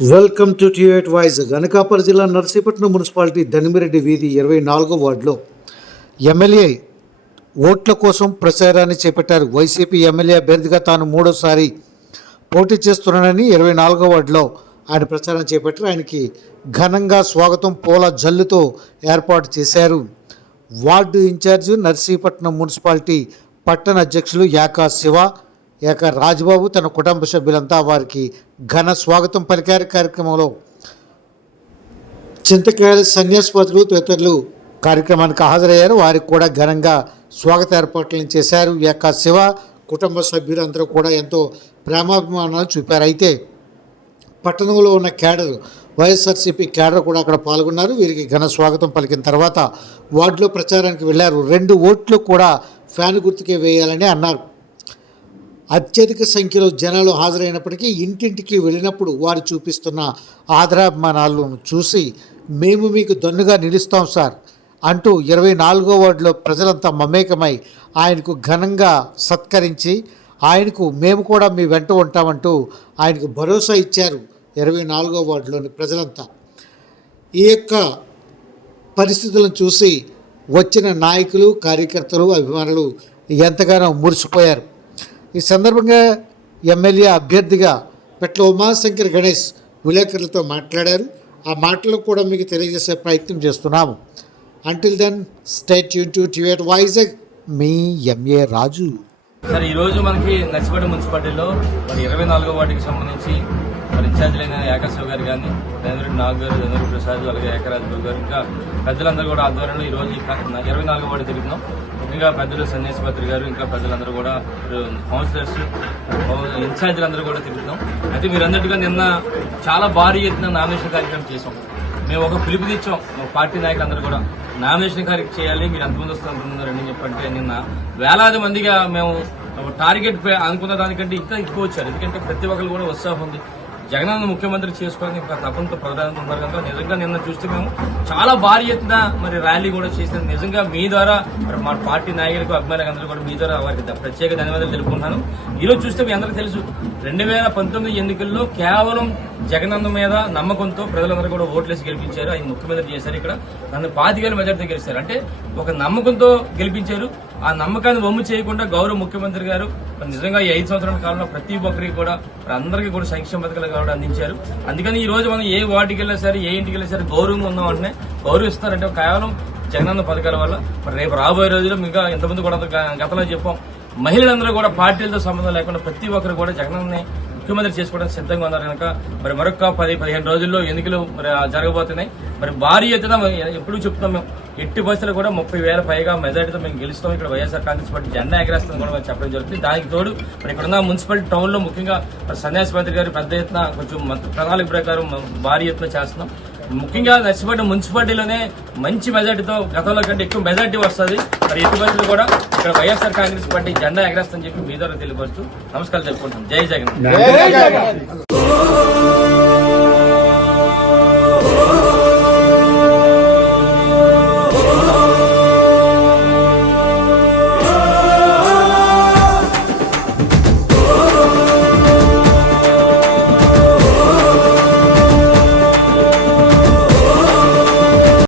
Welcome to టిఎట్ voice. Anakapalli జిల్లా Narsipatnam municipality Dhanimireddy వీధి ఇరవై నాలుగో వార్డులో ఎమ్మెల్యే ఓట్ల కోసం ప్రచారాన్ని చేపట్టారు. వైసీపీ ఎమ్మెల్యే అభ్యర్థిగా తాను మూడోసారి పోటీ చేస్తున్నానని ఇరవై నాలుగో వార్డులో ఆయన ప్రచారం చేపట్టారు. ఆయనకి ఘనంగా స్వాగతం పూల జల్లుతో ఏర్పాటు చేశారు. వార్డు ఇన్ఛార్జి నర్సీపట్నం మున్సిపాలిటీ పట్టణ అధ్యక్షులు యాకా శివ యాక రాజుబాబు తన కుటుంబ సభ్యులంతా వారికి ఘన స్వాగతం పలికారు. కార్యక్రమంలో చింతకాయల సన్యాసిపతులు తదితరులు కార్యక్రమానికి హాజరయ్యారు. వారికి కూడా ఘనంగా స్వాగత ఏర్పాట్లను చేశారు. ఈ యొక్క శివ కుటుంబ సభ్యులందరూ కూడా ఎంతో ప్రేమాభిమానాలు చూపారు. అయితే పట్టణంలో ఉన్న క్యాడర్ వైఎస్ఆర్సీపీ క్యాడర్ కూడా అక్కడ పాల్గొన్నారు. వీరికి ఘన స్వాగతం పలికిన తర్వాత వార్డులో ప్రచారానికి వెళ్ళారు రెండు ఓట్లు కూడా ఫ్యాన్ గుర్తుకే వేయాలని అన్నారు. అత్యధిక సంఖ్యలో జనాలు హాజరైనప్పటికీ ఇంటింటికి వెళ్ళినప్పుడు వారు చూపిస్తున్న ఆదరాభిమానాలను చూసి మేము మీకు దన్నుగా నిలుస్తాం సార్ అంటూ ఇరవై నాలుగో వార్డులో ప్రజలంతా మమేకమై ఆయనకు ఘనంగా సత్కరించి ఆయనకు మేము కూడా మీ వెంట ఉంటామంటూ ఆయనకు భరోసా ఇచ్చారు ఇరవై నాలుగో వార్డులోని ప్రజలంతా. ఈ యొక్క పరిస్థితులను చూసి వచ్చిన నాయకులు కార్యకర్తలు అభిమానులు ఎంతగానో మురిసిపోయారు. ఈ సందర్భంగా ఎమ్మెల్యే అభ్యర్థిగా పెట్ల ఉమాశంకర్ గణేష్ విలేకరులతో మాట్లాడారు. ఆ మాటలు కూడా మీకు తెలియజేసే ప్రయత్నం చేస్తున్నాము. Until then stay tuned to Vizag me MA Raju. Sir ఈరోజు మనకి నర్సిపేట మున్సిపాలిటీలో మరి ఇరవై నాలుగో వాటికి సంబంధించి మరి ఇన్ఛార్జీలైన ఏకాశివ్ గారు కానీ దేవేంద్రెడ్డి నాగ్ గారు దేవేంద్ర ప్రసాద్ అలాగే ఏకరాజు గారు ఇంకా పెద్దలందరూ కూడా ఆధ్వర్యంలో ఈ రోజు ఇరవై నాలుగో వార్డు తిరుగుతున్నాం. ముఖ్యంగా పెద్దలు సన్యాసిపత్రి గారు ఇంకా ప్రజలందరూ కూడా మీరు కౌన్సిలర్స్ ఇన్ఛార్జీలందరూ కూడా తిరుగుతున్నాం. అయితే మీరందరిగా నిన్న చాలా భారీ ఎత్తున నామినేషన్ కార్యక్రమం చేసాం మేము ఒక పిలుపు తెచ్చాం మా పార్టీ నాయకులందరూ కూడా. నామినేషన్ కార్యక్రమం చేయాలి మీరు ఎంతమంది వస్తున్నారు అని చెప్పంటే నిన్న వేలాది మందిగా మేము టార్గెట్ పే- అనుకున్న దానికంటే ఇంకా ఎక్కువ వచ్చారు. ఎందుకంటే ప్రతి ఒక్కరు కూడా ఉత్సాహం ఉంది. జగనన్న ముఖ్యమంత్రి చేసుకోవాలని ఒక తప్పంతో ప్రధాని ఉన్నారు కనుక నిజంగా నిన్న చూస్తే మేము చాలా భారీ ఎత్తున మరి ర్యాలీ కూడా చేసిన నిజంగా మీ ద్వారా మరి మా పార్టీ నాయకులకు అభిమానులకు అందరూ కూడా మీ ద్వారా వారికి ప్రత్యేక ధన్యవాదాలు తెలుపుకుంటున్నాను. ఈరోజు చూస్తే మీ అందరికీ తెలుసు రెండు వేల పంతొమ్మిది ఎన్నికల్లో కేవలం జగనన్న మీద నమ్మకంతో ప్రజలందరూ కూడా ఓట్లేసి గెలిపించారు. ఆయన ముఖ్యమంత్రి చేశారు ఇక్కడ. నన్ను పాతికేల మెజార్టీ గెలిచారు అంటే ఒక నమ్మకంతో గెలిపించారు. ఆ నమ్మకాన్ని వమ్ము చేయకుండా గౌరవ ముఖ్యమంత్రి గారు నిజంగా ఈ ఐదు సంవత్సరాల కాలంలో ప్రతి ఒక్కరికి కూడా అందరికీ కూడా సంక్షేమ పథకాలు కూడా అందించారు. అందుకని ఈ రోజు మనం ఏ వార్డుకి వెళ్ళినా సరే ఏ ఇంటికి వెళ్ళినా సరే గౌరవంగా ఉన్నాం అంటే గౌరవిస్తారంటే కేవలం జగనన్న పథకాల వల్ల. రేపు రాబోయే రోజుల్లో ఇంకా ఎంతమంది కూడా గతంలో చెప్పాం. మహిళలందరూ కూడా పార్టీలతో సంబంధం లేకుండా ప్రతి ఒక్కరు కూడా జగనన్నే ముఖ్యమంత్రి చేసుకోవడానికి సిద్ధంగా ఉన్నారు కనుక మరి మరొక పది పదిహేను రోజుల్లో ఎన్నికలు మరి జరగబోతున్నాయి. మరి భారీ ఎత్తున ఎప్పుడు చెప్తున్నాం మేము ఎట్టి బస్సులు కూడా ముప్పై వేల పైగా మెజార్టీతో మేము గెలుస్తాం. ఇక్కడ వైఎస్ఆర్ కాంగ్రెస్ పార్టీ జెండా ఎగరేస్తాం కూడా మేము చెప్పడం జరుగుతుంది. దానికి తోడు మరి ఇక్కడ ఉన్న మున్సిపాలిటీ ముఖ్యంగా మరి సన్యాసి మంత్రి గారు పెద్ద ఎత్తున కొంచెం ప్రణాళిక ప్రకారం భారీ ఎత్తున చేస్తున్నాం. ముఖ్యంగా నర్సిపేట మున్సిపాలిటీలోనే మంచి మెజార్టీతో గతంలో కంటే ఎక్కువ మెజార్టీ వస్తుంది. మరి ఎట్టి కూడా ఇక్కడ వైఎస్ఆర్ కాంగ్రెస్ పార్టీ జెండా ఎగరేస్తామని చెప్పి మీ ద్వారా తెలియపరుస్తూ నమస్కారం తెలుపుకుంటాం జై జగన్.